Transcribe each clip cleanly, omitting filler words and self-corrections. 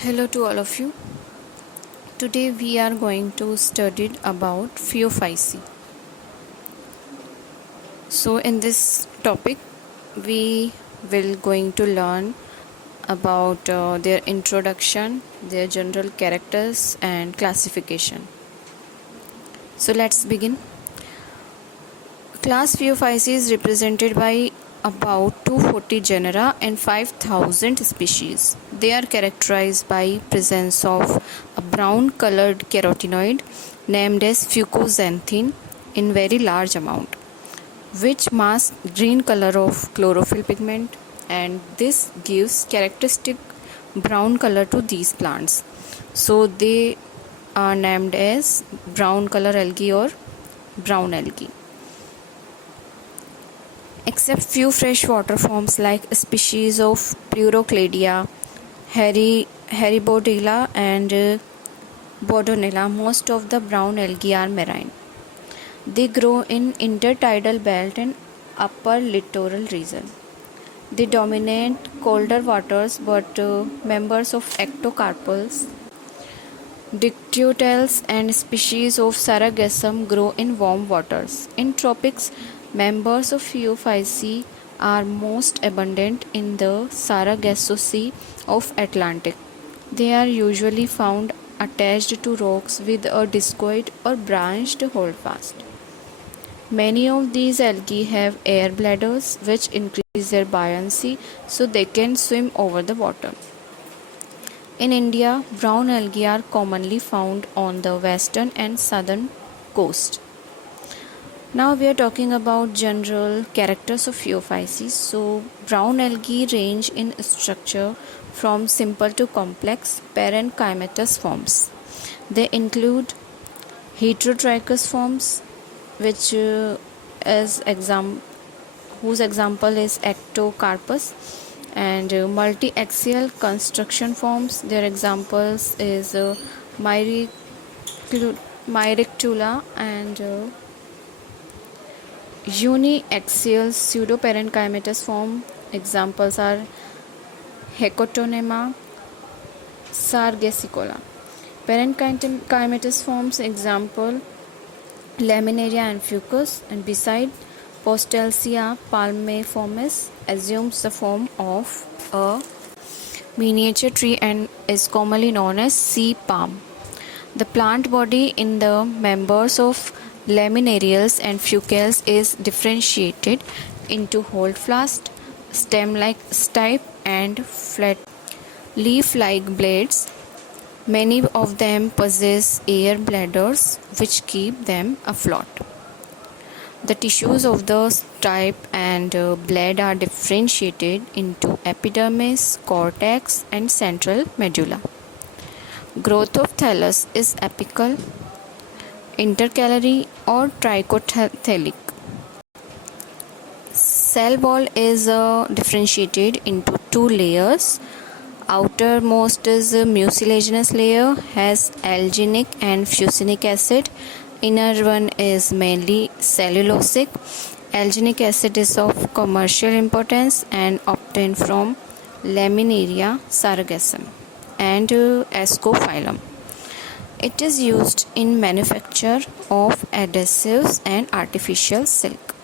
Hello to all of you. Today we are going to study about Phaeophyce. So in this topic we will going to learn about their introduction, their general characters and classification. So let's begin. Class Phaeophyce is represented by about 240 genera and 5000 species. They are characterized by presence of a brown colored carotenoid named as fucoxanthin in very large amount, which masks green color of chlorophyll pigment, and this gives characteristic brown color to these plants. So they are named as brown color algae or brown algae. Except few freshwater forms like species of Plurocladia, Heribodilla and Bodonella, most of the brown algae are marine. They grow in intertidal belt and upper littoral region. They dominate colder waters but members of Ectocarpals, Dictyotels and species of Sargassum grow in warm waters. In tropics, members of Phaeophyce are most abundant in the Sargasso Sea of Atlantic. They are usually found attached to rocks with a discoid or branched holdfast. Many of these algae have air bladders which increase their buoyancy so they can swim over the water. In India, brown algae are commonly found on the western and southern coast. Now we are talking about general characters of Phaeophyces. So brown algae range in structure from simple to complex parenchymatous forms. They include heterotrichous forms, which whose example is Ectocarpus, and multi-axial construction forms. Their examples is Myrictula and uniaxial pseudoparenchymatous form. Examples are Hecatonema, Sargessicola. Parenchymatous forms example Laminaria and Fucus, and beside Postelsia palmiformis assumes the form of a miniature tree and is commonly known as sea palm. The plant body in the members of laminarials and fucales is differentiated into holdfast, stem-like stipe and flat leaf-like blades. Many of them possess air bladders which keep them afloat. The tissues of the stipe and blade are differentiated into epidermis, cortex and central medulla. Growth of thallus is apical, intercalary or trichothelic. Cell wall is differentiated into two layers. Outermost is a mucilaginous layer, has alginic and fucinic acid. Inner one is mainly cellulosic. Alginic acid is of commercial importance and obtained from Laminaria sargassum and Ascophyllum. It is used in manufacture of adhesives and artificial silk.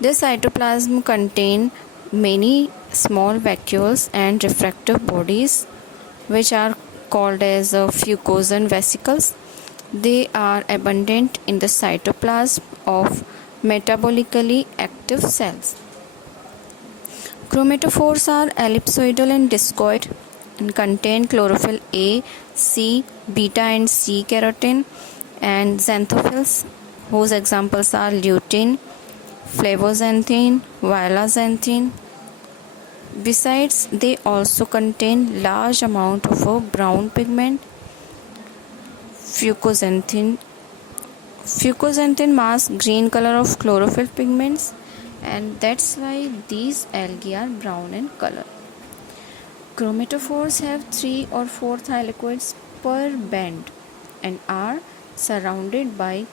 The cytoplasm contain many small vacuoles and refractive bodies which are called as fucosan vesicles. They are abundant in the cytoplasm of metabolically active cells. Chromatophores are ellipsoidal and discoid and contain chlorophyll A, C, beta and C carotene, and xanthophylls whose examples are lutein, flavoxanthin, violaxanthin. Besides, they also contain large amount of a brown pigment, fucoxanthin. Fucoxanthin masks green color of chlorophyll pigments, and that's why these algae are brown in color. Chromatophores have 3 or 4 thylakoids per band and are surrounded by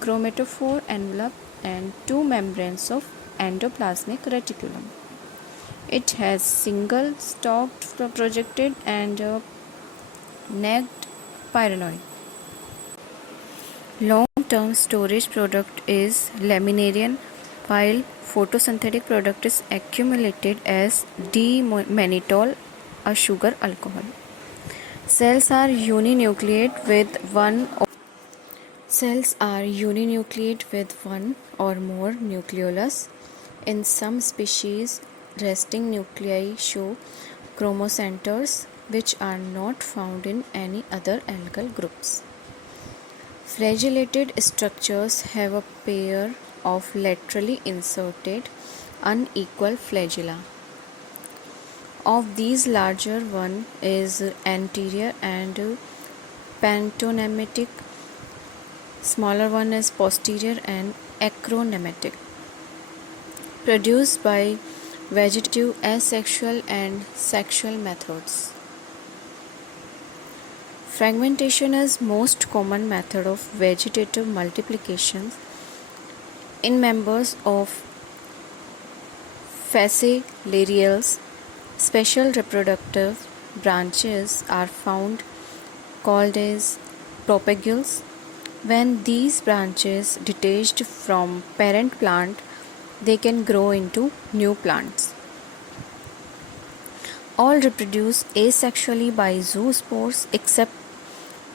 chromatophore envelope and two membranes of endoplasmic reticulum. It has single stalked projected and necked pyronoid. Long-term storage product is laminarian, while photosynthetic product is accumulated as D-mannitol, a sugar alcohol. Cells are uninucleate with one or more nucleolus. In some species, resting nuclei show chromocenters, which are not found in any other algal groups. Flagellated structures have a pair of laterally inserted unequal flagella. Of these, larger one is anterior and pantognathtic, smaller one is posterior and acronematic. Produced by vegetative asexual and sexual methods. Fragmentation is most common method of vegetative multiplication in members of Fascicularis. Special reproductive branches are found called as propagules. When these branches detached from parent plant, they can grow into new plants. All reproduce asexually by zoospores except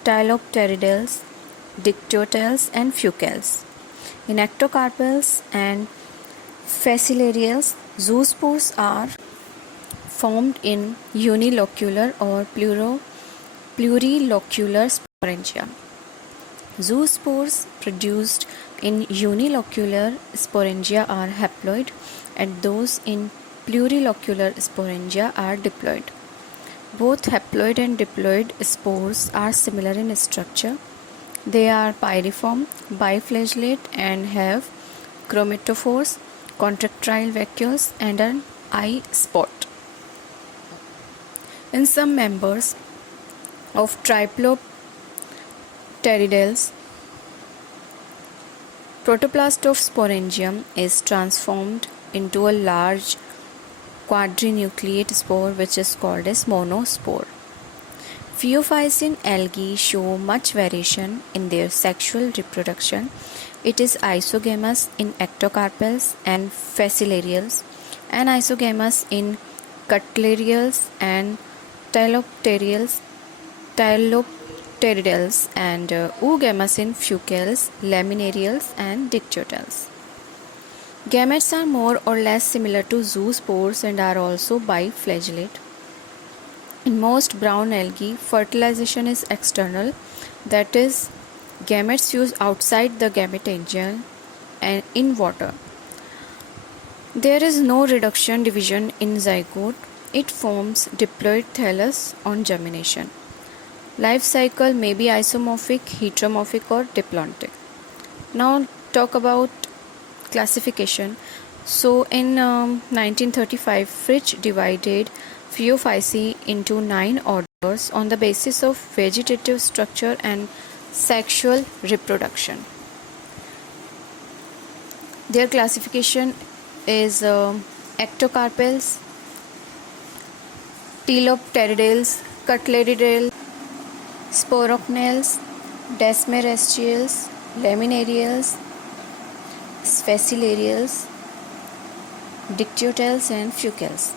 Tylopteridales, Dictyotels and Fucales. In ectocarpels and Fascicularis, zoospores are formed in unilocular or plurilocular sporangia. Zoospores produced in unilocular sporangia are haploid and those in plurilocular sporangia are diploid. Both haploid and diploid spores are similar in structure. They are pyriform, biflagellate and have chromatophores, contractile vacuoles and an eye spot. In some members of Triplopteridales, protoplast of sporangium is transformed into a large quadrinucleate spore which is called as monospore. Phaeophycine algae show much variation in their sexual reproduction. It is isogamous in ectocarpels and fascicularis, and isogamous in cutellarials and tylopteridales, and oogamous in fucales, laminarials and dictyotels. Gametes are more or less similar to zoospores and are also biflagellate. In most brown algae, fertilization is external, that is, gametes fuse outside the gametangium and in water. There is no reduction division in zygote. It forms diploid thallus on germination. Life cycle may be isomorphic, heteromorphic or diplontic. Now talk about classification. So in 1935, Fritsch divided Phaeophyceae into 9 orders on the basis of vegetative structure and sexual reproduction. Their classification is ectocarpels, Tylopteridales, Cutellariales, Sporocnales, Desmarestiales, Laminariales, Fascicularis, Dictyotels and Fucales.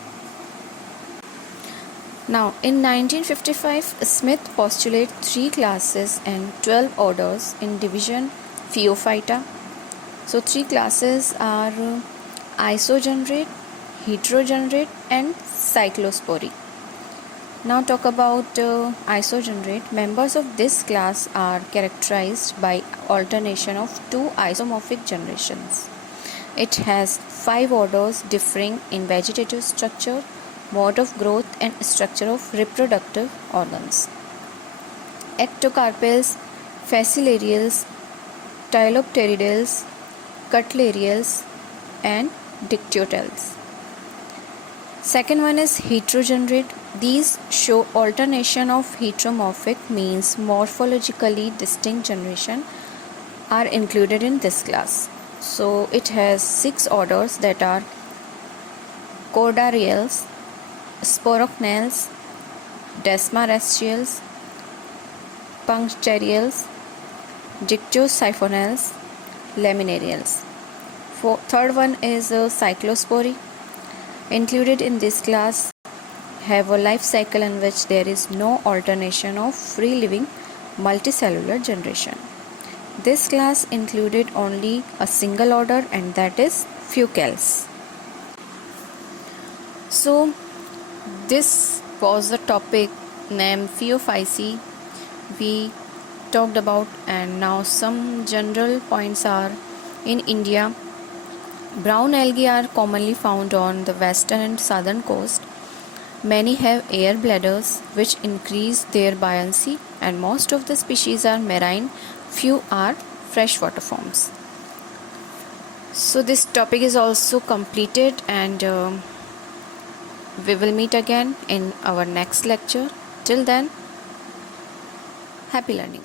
Now, in 1955, Smith postulated 3 classes and 12 orders in division Phaeophyta. So, 3 classes are isogenerate, heterogenerate and cyclospory. Now talk about isogenerate. Members of this class are characterized by alternation of 2 isomorphic generations. It has 5 orders differing in vegetative structure, mode of growth and structure of reproductive organs. Ectocarpels, Fascicularis, Tylopteridales, Cutellariales and Dictyotels. Second one is heterogenerate. These show alternation of heteromorphic, means morphologically distinct generation are included in this class. So it has 6 orders that are Cordarials, Sporocnales, Desmarestials, Punctarials, Dictyosiphonales, Laminarials. Third one is Cyclospori. Included in this class have a life cycle in which there is no alternation of free living multicellular generation. This class included only a single order, and that is Fucales. So this was the topic named Phaeophyceae we talked about, and now some general points are: in India, brown algae are commonly found on the western and southern coast. Many have air bladders which increase their buoyancy, and most of the species are marine, few are freshwater forms. So this topic is also completed, and we will meet again in our next lecture. Till then, happy learning.